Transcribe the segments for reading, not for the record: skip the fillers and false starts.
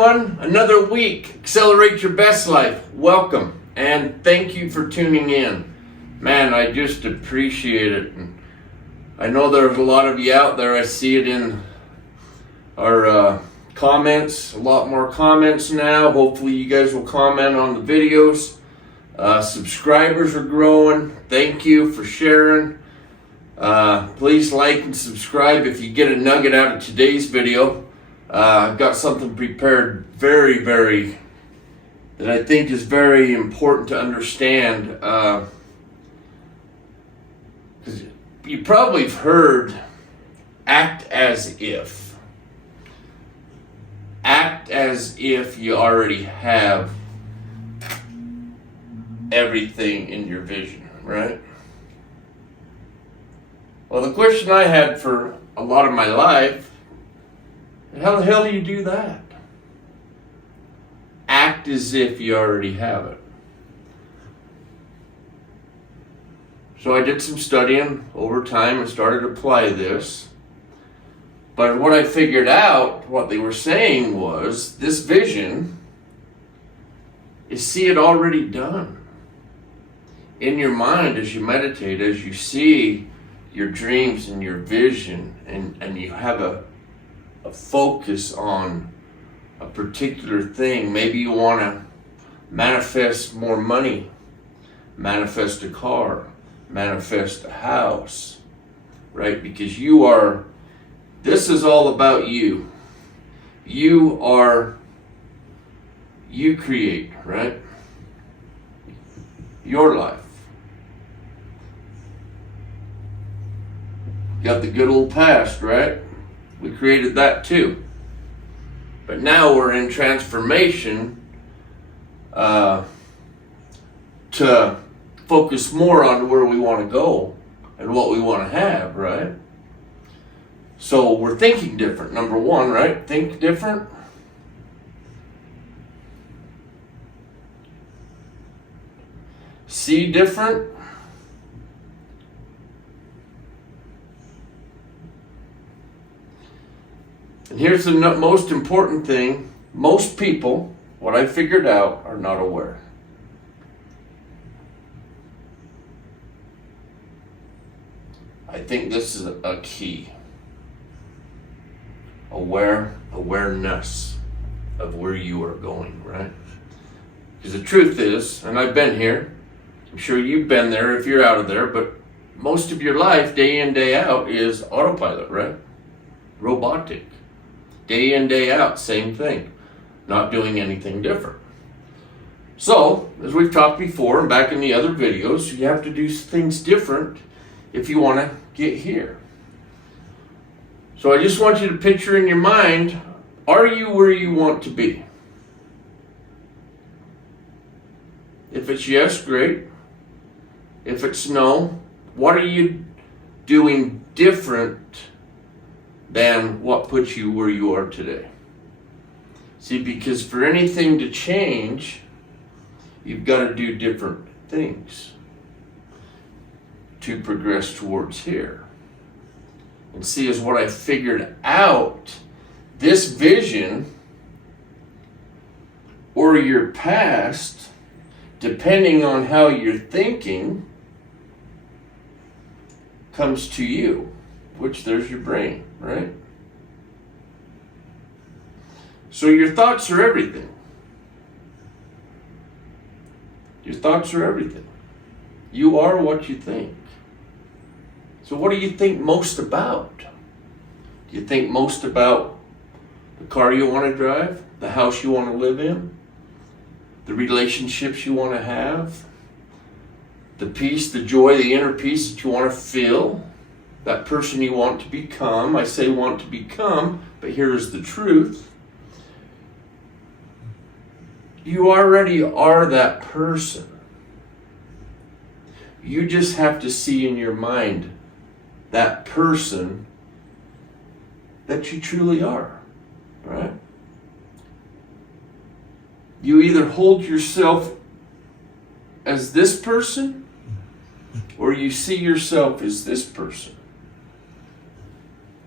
everyone. Another week. Accelerate your best life. Welcome and thank you for tuning in. Man, I just appreciate it. And I know there's a lot of you out there. I see it in our comments. A lot more comments now. Hopefully you guys will comment on the videos. Subscribers are growing. Thank you for sharing. Please like and subscribe if you get a nugget out of today's video. I've got something prepared that I think is very important to understand. Because you probably have heard act as if. Act as if you already have everything in your vision, right? Well, the question I had for a lot of my life, how the hell do you do that? Act as if you already have it. So I did some studying over time and started to apply this. But what I figured out, what they were saying was, this vision is see it already done. In your mind, as you meditate, as you see your dreams and your vision, and you have a focus on a particular thing. Maybe you want to manifest more money, manifest a car, manifest a house, right? Because this is all about you. You create, right? Your life. You got the good old past, right? We created that too. But now we're in transformation to focus more on where we want to go and what we want to have, right? So we're thinking different, number one, right? Think different. See different. And here's the most important thing. Most people, what I figured out, are not aware. I think this is a key. Awareness of where you are going, right? Because the truth is, and I've been here, I'm sure you've been there if you're out of there, but most of your life, day in, day out, is autopilot, right? Robotic. Day in, day out, same thing. Not doing anything different. So, as we've talked before and back in the other videos, you have to do things different if you want to get here. So I just want you to picture in your mind, are you where you want to be? If it's yes, great. If it's no, what are you doing different than what puts you where you are today? See, because for anything to change, you've got to do different things to progress towards here. And see, is what I figured out, this vision or your past, depending on how you're thinking, comes to you, which there's your brain, right? So your thoughts are everything. Your thoughts are everything. You are what you think. So what do you think most about? Do you think most about the car you want to drive? The house you want to live in? The relationships you want to have? The peace, the joy, the inner peace that you want to feel? That person you want to become? I say want to become, but here's the truth. You already are that person. You just have to see in your mind that person that you truly are, right? You either hold yourself as this person or you see yourself as this person.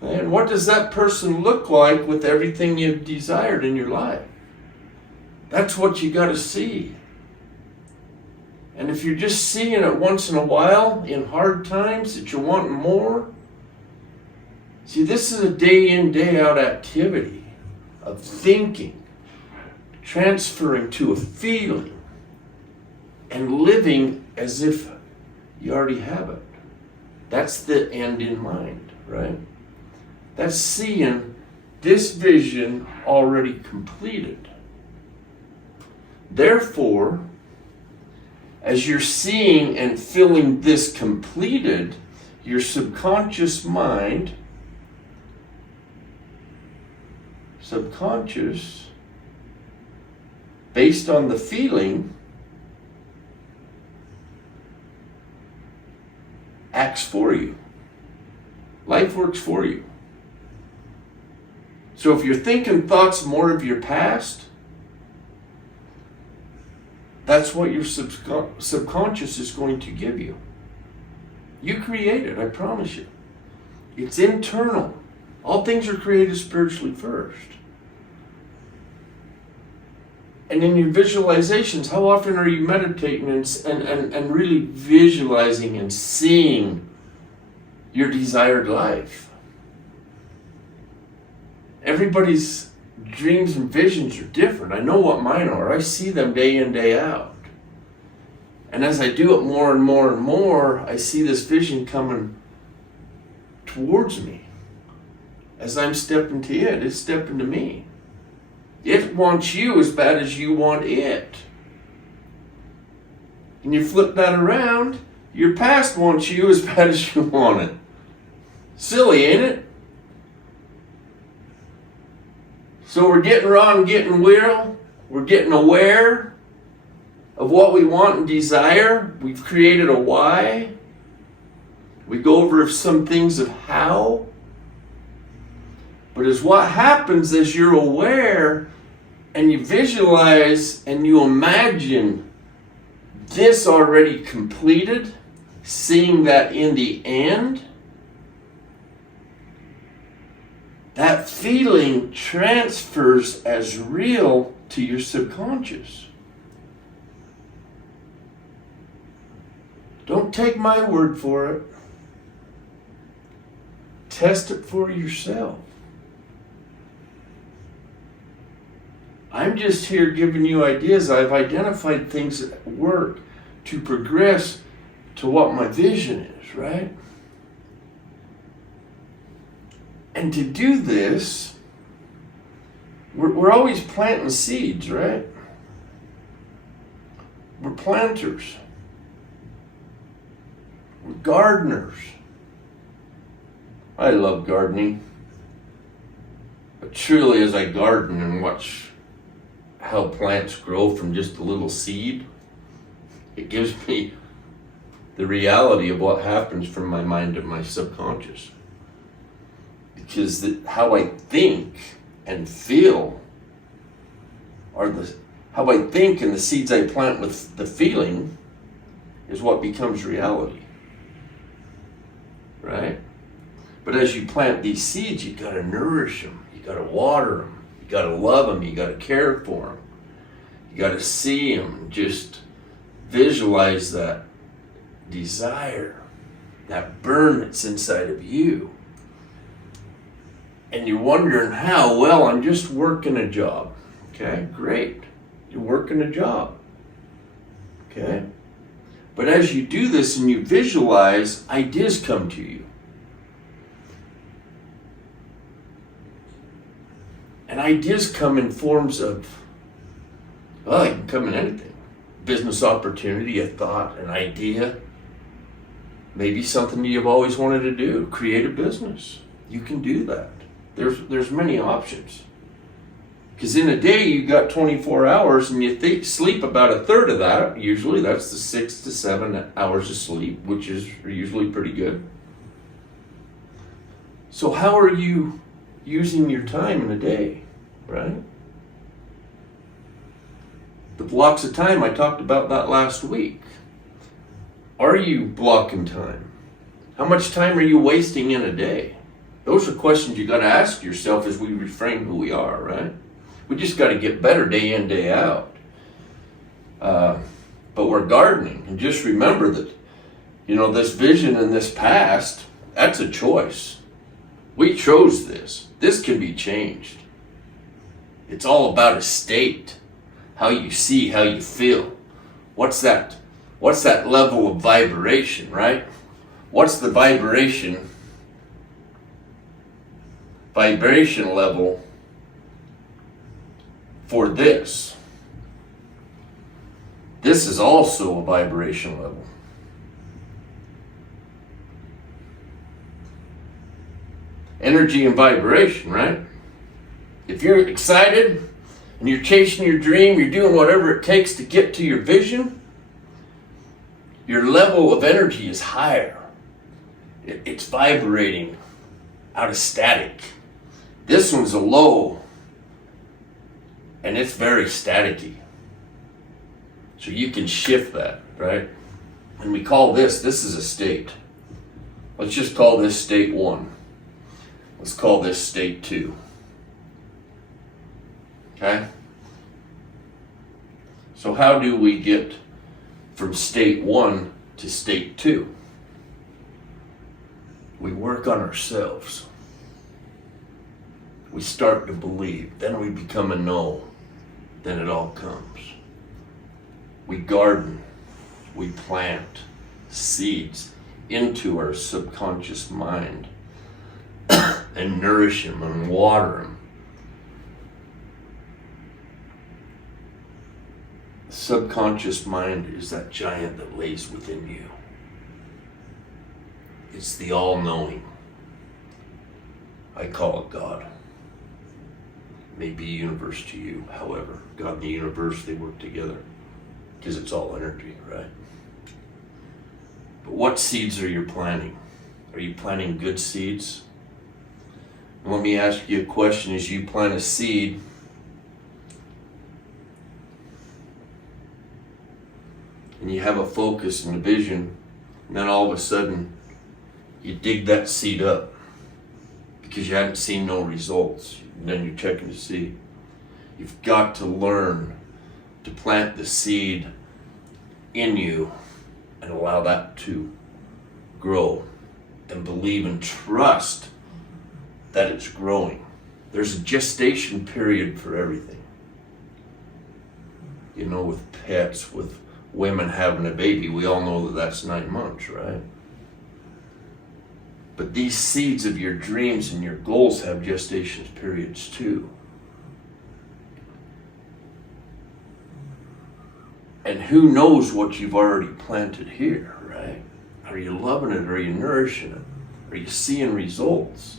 And what does that person look like with everything you've desired in your life? That's what you got to see. And if you're just seeing it once in a while in hard times that you're wanting more, see, this is a day in, day out activity of thinking, transferring to a feeling, and living as if you already have it. That's the end in mind, right? That's seeing this vision already completed. Therefore, as you're seeing and feeling this completed, your subconscious, based on the feeling, acts for you. Life works for you. So if you're thinking thoughts more of your past, that's what your subconscious is going to give you. You create it, I promise you. It's internal. All things are created spiritually first. And in your visualizations, how often are you meditating and really visualizing and seeing your desired life? Everybody's dreams and visions are different. I know what mine are. I see them day in, day out. And as I do it more and more and more, I see this vision coming towards me. As I'm stepping to it, it's stepping to me. It wants you as bad as you want it. And you flip that around, your past wants you as bad as you want it. Silly, ain't it? So we're getting wrong, getting real. We're getting aware of what we want and desire. We've created a why. We go over some things of how. But as what happens as you're aware and you visualize and you imagine this already completed, seeing that in the end, that feeling transfers as real to your subconscious. Don't take my word for it. Test it for yourself. I'm just here giving you ideas. I've identified things that work to progress to what my vision is, right? And to do this, we're always planting seeds, right? We're planters. We're gardeners. I love gardening. But truly, as I garden and watch how plants grow from just a little seed, it gives me the reality of what happens from my mind to my subconscious. Because how I think and feel how I think and the seeds I plant with the feeling is what becomes reality. Right? But as you plant these seeds, you gotta nourish them, you gotta water them, you gotta love them, you gotta care for them, you gotta see them, just visualize that desire, that burn that's inside of you. And you're wondering how. Well, I'm just working a job. Okay, great. You're working a job. Okay? But as you do this and you visualize, ideas come to you. And ideas come in forms of, well, it can come in anything. Business opportunity, a thought, an idea. Maybe something you've always wanted to do, create a business. You can do that. There's many options. Because in a day you got 24 hours and you sleep about a third of that. Usually that's the 6 to 7 hours of sleep, which is usually pretty good. So how are you using your time in a day, right? The blocks of time, I talked about that last week. Are you blocking time? How much time are you wasting in a day? Those are questions you got to ask yourself as we reframe who we are, right? We just got to get better day in, day out. But we're gardening, and just remember that, this vision and this past, that's a choice. We chose this. This can be changed. It's all about a state, how you see, how you feel. What's that level of vibration, right? What's the vibration level for this? This is also a vibration level. Energy and vibration, right? If you're excited and you're chasing your dream, you're doing whatever it takes to get to your vision, your level of energy is higher. It's vibrating out of static. This one's a low, and it's very staticky. So you can shift that, right? And we call this is a state. Let's just call this state 1. Let's call this state 2. Okay? So how do we get from state 1 to state 2? We work on ourselves. We start to believe. Then we become a know. Then it all comes. We garden. We plant seeds into our subconscious mind and nourish them and water them. The subconscious mind is that giant that lays within you. It's the all-knowing. I call it God. It may be universe to you, however. God and the universe, they work together because it's all energy, right? But what seeds are you planting? Are you planting good seeds? Let me ask you a question. As you plant a seed, and you have a focus and a vision, and then all of a sudden, you dig that seed up because you hadn't seen no results. And then you're checking to see. You've got to learn to plant the seed in you and allow that to grow and believe and trust that it's growing. There's a gestation period for everything. With pets, with women having a baby, we all know that that's 9 months, right? But these seeds of your dreams and your goals have gestation periods too. And who knows what you've already planted here, right? Are you loving it? Are you nourishing it? Are you seeing results?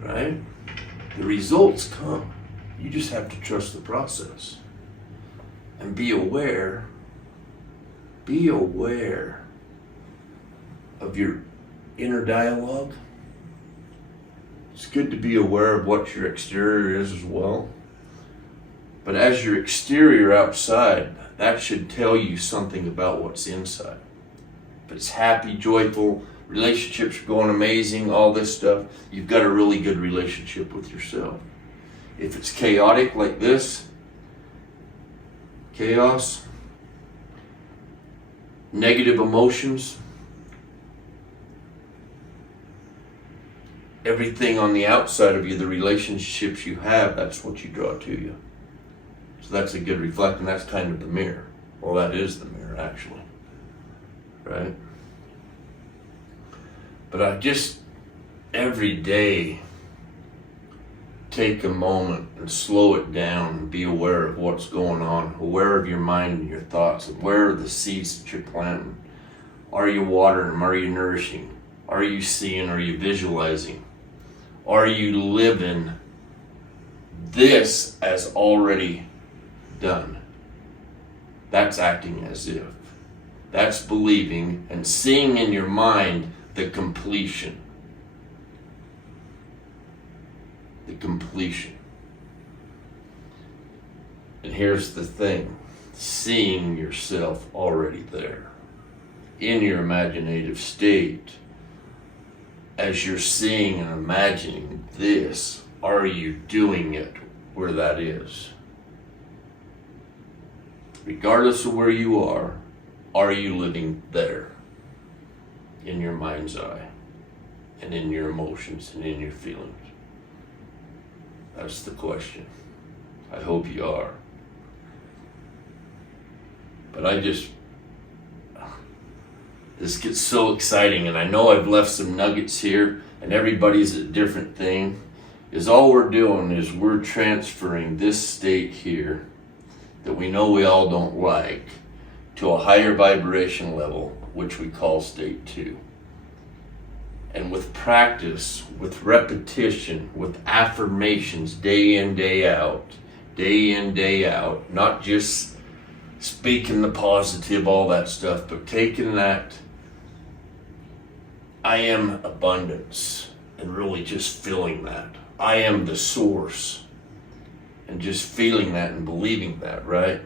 Right? The results come. You just have to trust the process. And be aware of your inner dialogue. It's good to be aware of what your exterior is as well. But as your exterior outside, that should tell you something about what's inside. If it's happy, joyful, relationships are going amazing, all this stuff, you've got a really good relationship with yourself. If it's chaotic like this, chaos, negative emotions, everything on the outside of you, the relationships you have, that's what you draw to you. So that's a good reflection. That's kind of the mirror. Well, that is the mirror, actually. Right? But I just, every day, take a moment and slow it down and be aware of what's going on, aware of your mind and your thoughts, aware of the seeds that you're planting. Are you watering them? Are you nourishing? Are you seeing? Are you visualizing? Are you living this as already done? That's acting as if. That's believing and seeing in your mind the completion. The completion. And here's the thing. Seeing yourself already there. In your imaginative state. As you're seeing and imagining this, are you doing it where that is. Regardless of where you are you living there in your mind's eye and in your emotions and in your feelings? That's the question. I hope you are. But this gets so exciting, and I know I've left some nuggets here, and everybody's a different thing. Is all we're doing is we're transferring this state here that we know we all don't like to a higher vibration level, which we call state 2. And with practice, with repetition, with affirmations day in, day out, not just speaking the positive, all that stuff, but taking that I am abundance and really just feeling that. I am the source. And just feeling that and believing that, right?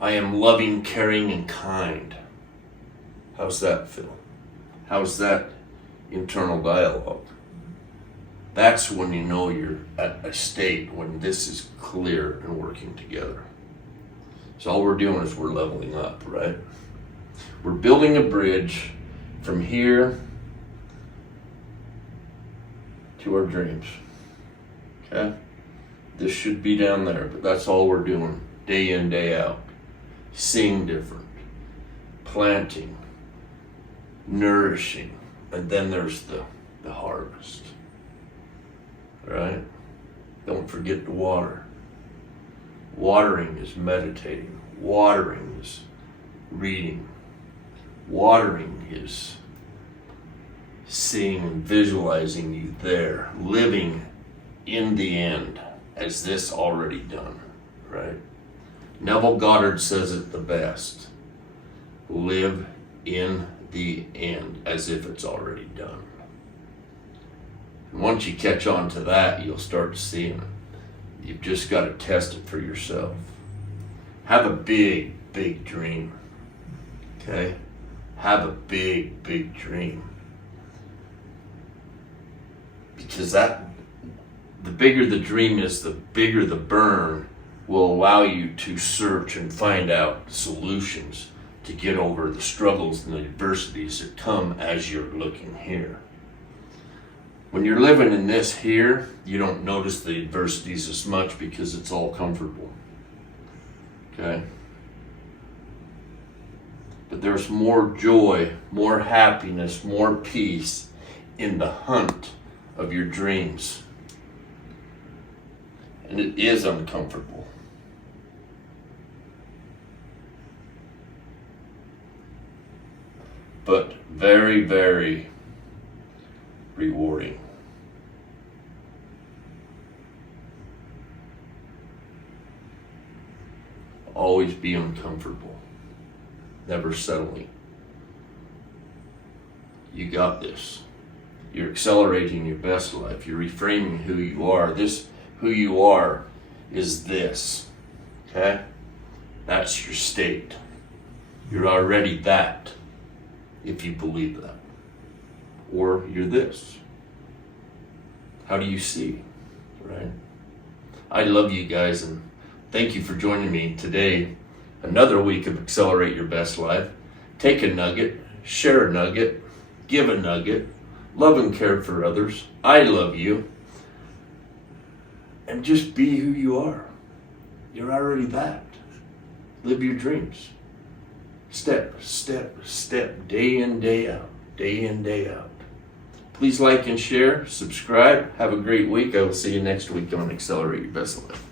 I am loving, caring, and kind. How's that feel? How's that internal dialogue? That's when you know you're at a state when this is clear and working together. So all we're doing is we're leveling up, right? We're building a bridge from here to our dreams. Okay? This should be down there, but that's all we're doing day in, day out. Seeing different, planting, nourishing, and then there's the harvest. Right? Don't forget the water. Watering is meditating. Watering is reading. Watering is seeing and visualizing you there, living in the end as this already done, right? Neville Goddard says it the best. Live in the end as if it's already done. And once you catch on to that, you'll start seeing it. You've just got to test it for yourself. Have a big, big dream. Okay? Have a big, big dream. Because the bigger the dream is, the bigger the burn will allow you to search and find out solutions to get over the struggles and the adversities that come as you're looking here. When you're living in this here, you don't notice the adversities as much because it's all comfortable. Okay? But there's more joy, more happiness, more peace in the hunt of your dreams. And it is uncomfortable. But very, very rewarding. Always be uncomfortable. Never settling. You got this. You're accelerating your best life. You're reframing who you are. Who you are is this. Okay? That's your state. You're already that, if you believe that. Or you're this. How do you see? Right? I love you guys, and thank you for joining me today. Another week of Accelerate Your Best Life. Take a nugget, share a nugget, give a nugget, love and care for others. I love you. And just be who you are. You're already that. Live your dreams. Step, step, step, day in, day out, day in, day out. Please like and share, subscribe. Have a great week. I will see you next week on Accelerate Your Best Life.